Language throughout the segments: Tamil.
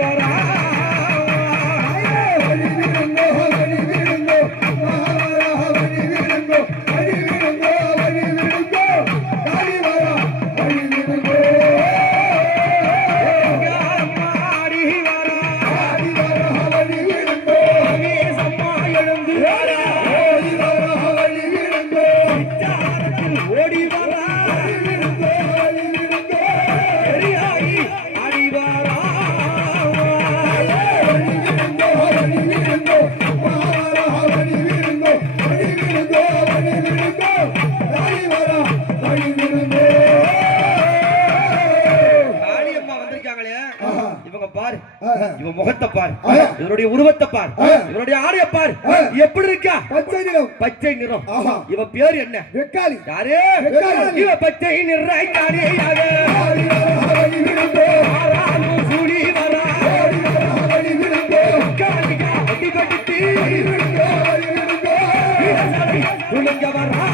வரா இவன் முகத்தை பார், இவருடைய உருவத்தை பார், இவருடைய ஆடைய பார், எப்படி இருக்கா? பச்சை நிறம். பச்சை நிறம். இவன் பேர் என்ன? வெக்காளி. யாரு? இவ பச்சை நிற காளியாக சூடி வரா துணிங்க வரா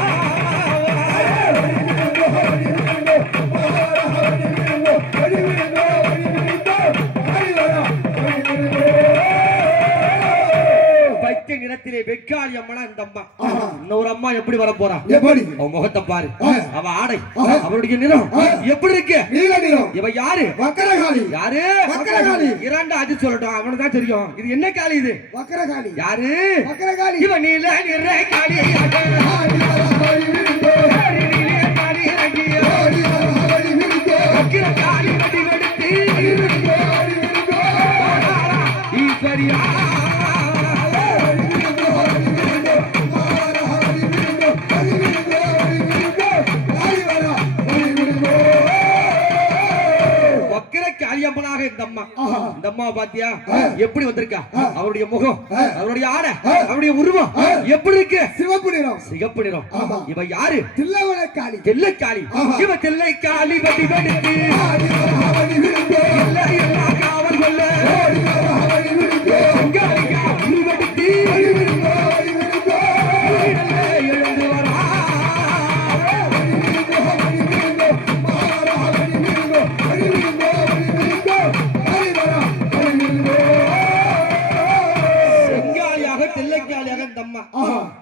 நிறத்திலே வெக்காளி அம்மனா இந்த அம்மா. இன்னொரு அம்மா எப்படி வர போறா? எப்படி? அவ முகத்தை பாரு, அவ ஆடை, அவருடைய நிறம் எப்படி இருக்கு? நீல நிறம். இவ யாரு? வக்கரகாளி. யாரு? வக்கரகாளி. இரண்டா அது சொல்லட்டும், அவனுக்கு தான் தெரியும். இது என்ன காளி? இது வக்கரகாளி. யாரு? வக்கரகாளி. இவ நீல நிற காளி. வக்கரகாளி வடிவெடுத்து ஈஸ்வரியா இந்த அம்மா. இந்த அம்மா பாத்தியா எப்படி வந்திருக்கா? அவருடைய முகம், அவருடைய ஆடை, அவருடைய உருவம் எப்படி இருக்கு? சிவப்பு நிறம். சிவப்பு நிறம். இவ யாரு? தில்லைக்காளி. தில்லைக்காளி. இவ தில்லைக்காளி வடிவெடுத்து காவல் கொள்ள எழுந்து வரா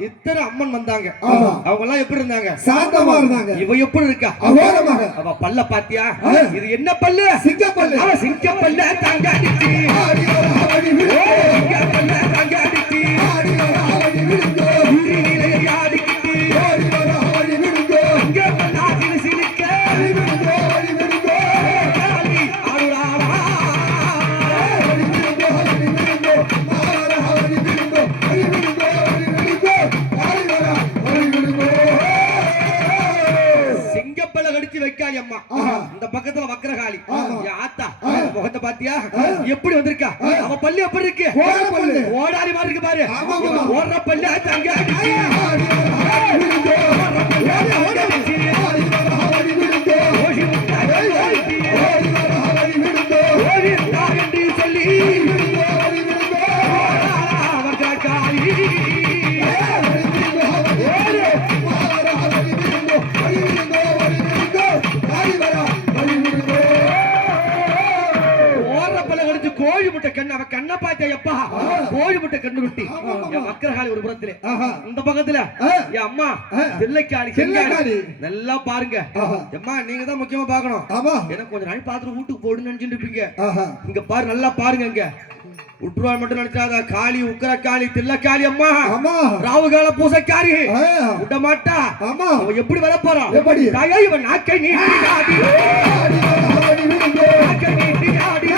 இத்தனை அம்மன் வந்தாங்க. அவங்க எல்லாம் எப்படி இருந்தாங்க? சாந்தமா இருந்தாங்க. இவ எப்படி இருக்கா? அகோரமாக. அவ பல்ல பாத்தியா? இது என்ன பல்லு? சிங்க பல்லு. அவ சிங்க பல்ல தாங்க அடிச்சி ஆடி வர ஆடி விடு. சிங்க பல்ல தாங்க அடிச்சி ஆடி வர ஆடி விடு. நீலே ஆடிக்கிட்டு ஆடி வர ஆடி விடு. சிங்க பல்ல ஆடி சிலிக்க ஆடி விடு ஆடி விடு. காளி ஆடுறாரா ஆடி விடு ஆடி விடு. மாற ஆடி விடு ஆடி விடு. வெக்காளி அம்மா. இந்த பக்கத்துல வக்கரகாளி. ஆத்தா முகத்தை பாத்தியா எப்படி வந்திருக்கா? அவ பல்லு எப்படி இருக்கு? ஓடாரி மாதிரி இருக்கு பாரு. ஓடுற பல்லு தங்க சொல்லி கோழி முட்டை கண்ணு. அவ கண்ண பாத்தியா? கோழி முட்டை கண்ணு குட்டி. வக்கரகாளி ஒரு புறத்திலே, இந்த பக்கத்துல என் அம்மா தில்லைக்காளி. நல்லா பாருங்க அம்மா, நீங்க தான் முக்கியமா பாக்கணும். எனக்கு கொஞ்சம் நாள் பாத்துட்டு வீட்டுக்கு போடுன்னு நினைச்சிட்டு இருப்பீங்க. இங்க பாரு, நல்லா பாருங்க. இங்க உற்றுவாள் மட்டும் நினைச்சாத காளி, உக்கரக்காளி, தில்லைக்காளி அம்மா. ராவுகால பூசக்காரி விட மாட்டா. எப்படி வர போறா? இவன் நாக்கை நீட்டி ஆடி நாக்கை நீட்டி ஆடி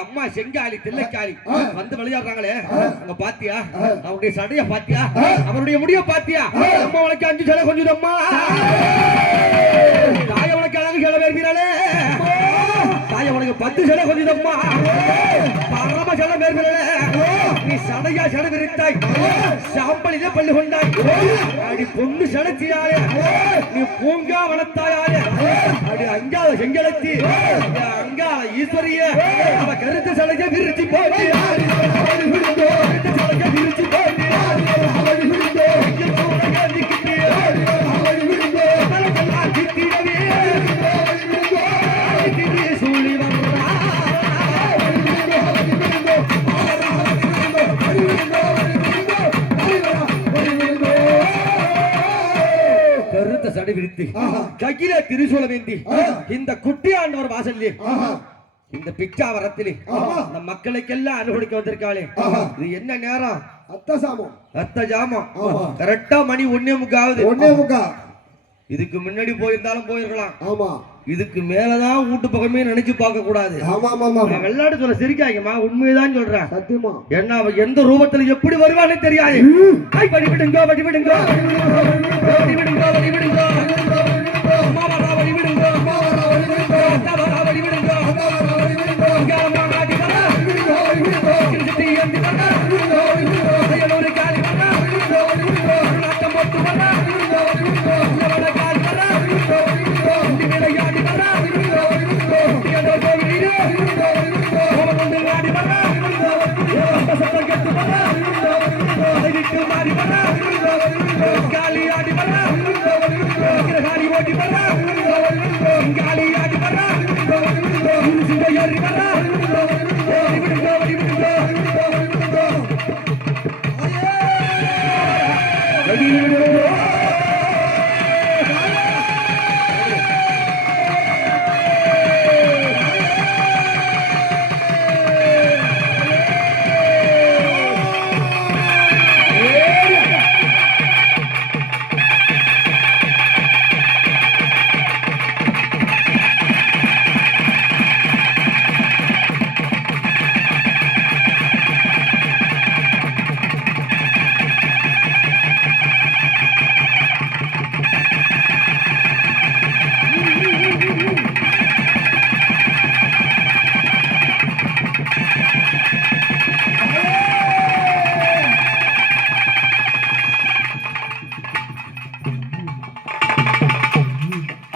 அம்மா செங்காளி தில்லைக்காளி வந்து விளையாடுறாங்களே, அங்க பாத்தியா? அவருடைய சடைய பாத்தியா? அவருடைய முடிய பாத்தியா? அம்மா உனக்கு 5 சிலை கொஞ்சம் அம்மா. தாய உனக்கு அழகு சிலை பேர்கிறாளே, தாய உனக்கு 10 சிலை கொஞ்சம் அம்மா. பரம சிலை பேர்கிறாளே. நீ சடையா சடை விரித்தாய் சாம்பலிலே பள்ளி கொண்டாய் அடி பொண்ணு சடைச்சியாரே நீ பூங்கா வளர்த்தாயாரே அடி அங்காள செங்கலத்தி அங்காள ஈஸ்வரிய அவ கருத்து சடையை விரிச்சு போட்டு கருத்து சடையை விரிச்சு போட்டு சடை விரித்து கையில திரிசூலம் ஏந்தி இந்த குட்டி ஆண்டவர் வாசல்லே இந்த பிச்சாவரத்திலே இந்த மக்களுக்கெல்லாம் அனுகூலிக்க வந்திருக்காளே இது என்ன நேரம் அத்த ஜாமம் கரெக்டா மணி 1:45 இதுக்கு முன்னாடி போயிருந்தாலும் போயிருக்கலாம் ஆமா இதுக்கு மேலதான் வீட்டு பக்கமே நினைச்சு பார்க்க கூடாது வெள்ளாடு சொல்ல சிரிக்காங்கம்மா உண்மையதான் சொல்றேன் சத்தியமா என்ன அவ எந்த ரூபத்துல எப்படி வருவான்னு தெரியாது வழிவிடுங்க வழிவிடுங்க வழிவிடுங்க வழிவிடுங்க மாமரா வழிவிடுங்க மாமரா வழிவிடுங்க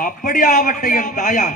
அப்படியாவட்ட என் தாயார்